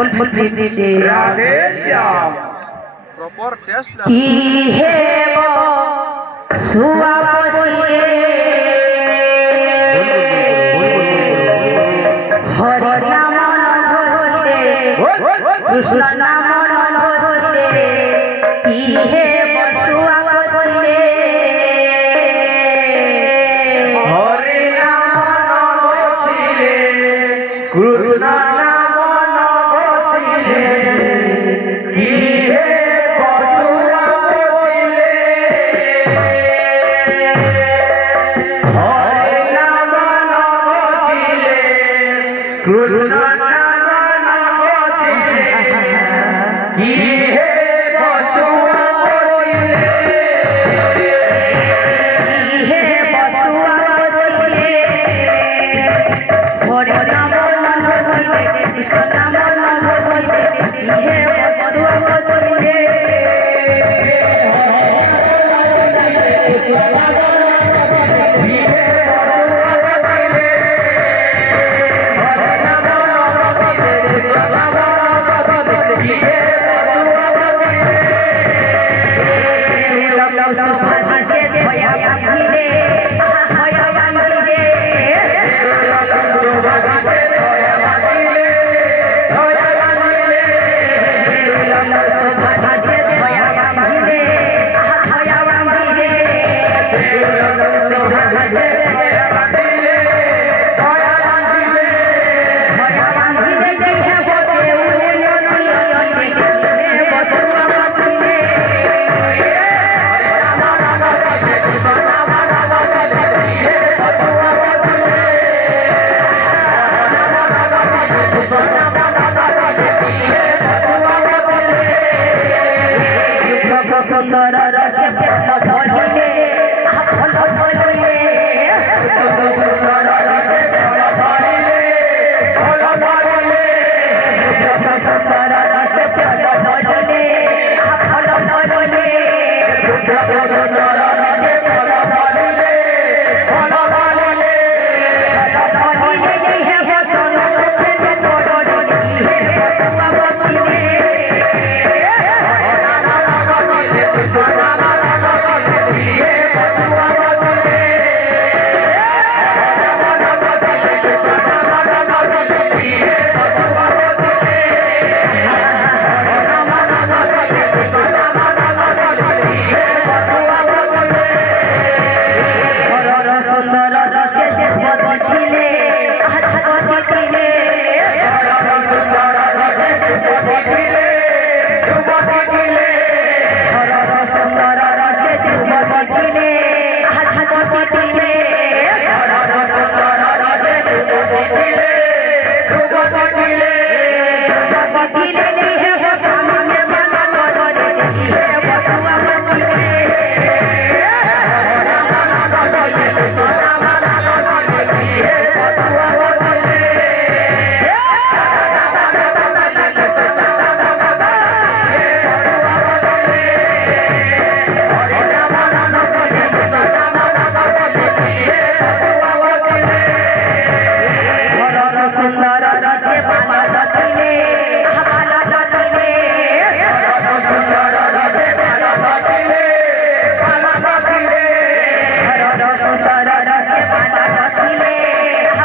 full से Radhe Shyam proper test की है वो सुआ पसिए हरि नाम घोषे कृष्ण नाम घोषे की है वो सुआ पसिए हरि नाम घोषिले कृष्ण नाम घोषिले की हे बसुआ घोषिले हरि नाम घोषिले कृष्ण नाम घोषिले की हे बसुआ घोषिले हे बसुआ पसिए हरि नाम घोषे कृष्ण नाम घोषे हे बसुआ पसिए सुंदर रसे भजिले फल फलिले सुंदर रसे फल फलिले सुंदर रसे फल फलिले फल फलिले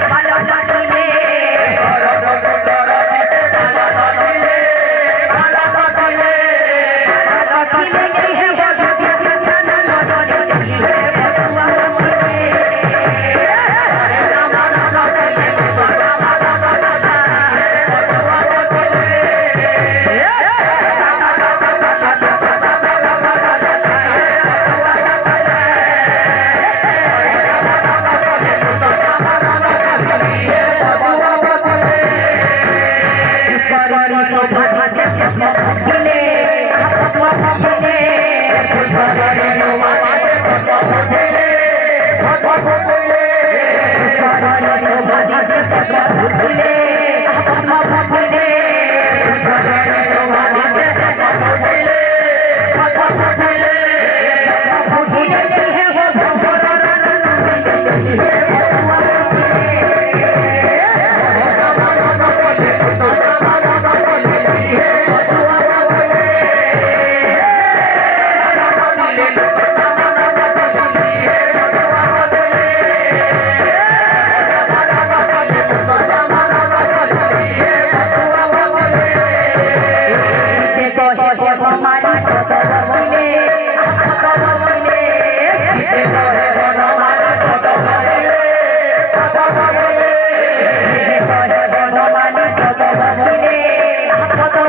सुंदर रसे फल फलिले हे वचन प्रेम तोड़े हे बसुआ बसिले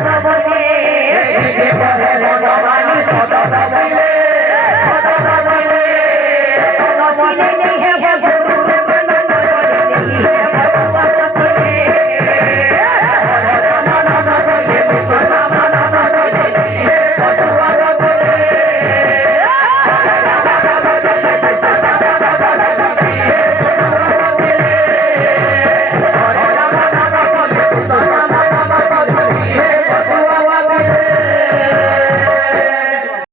বসিলে এদিকে বলে মনোমানি পদ বসিলে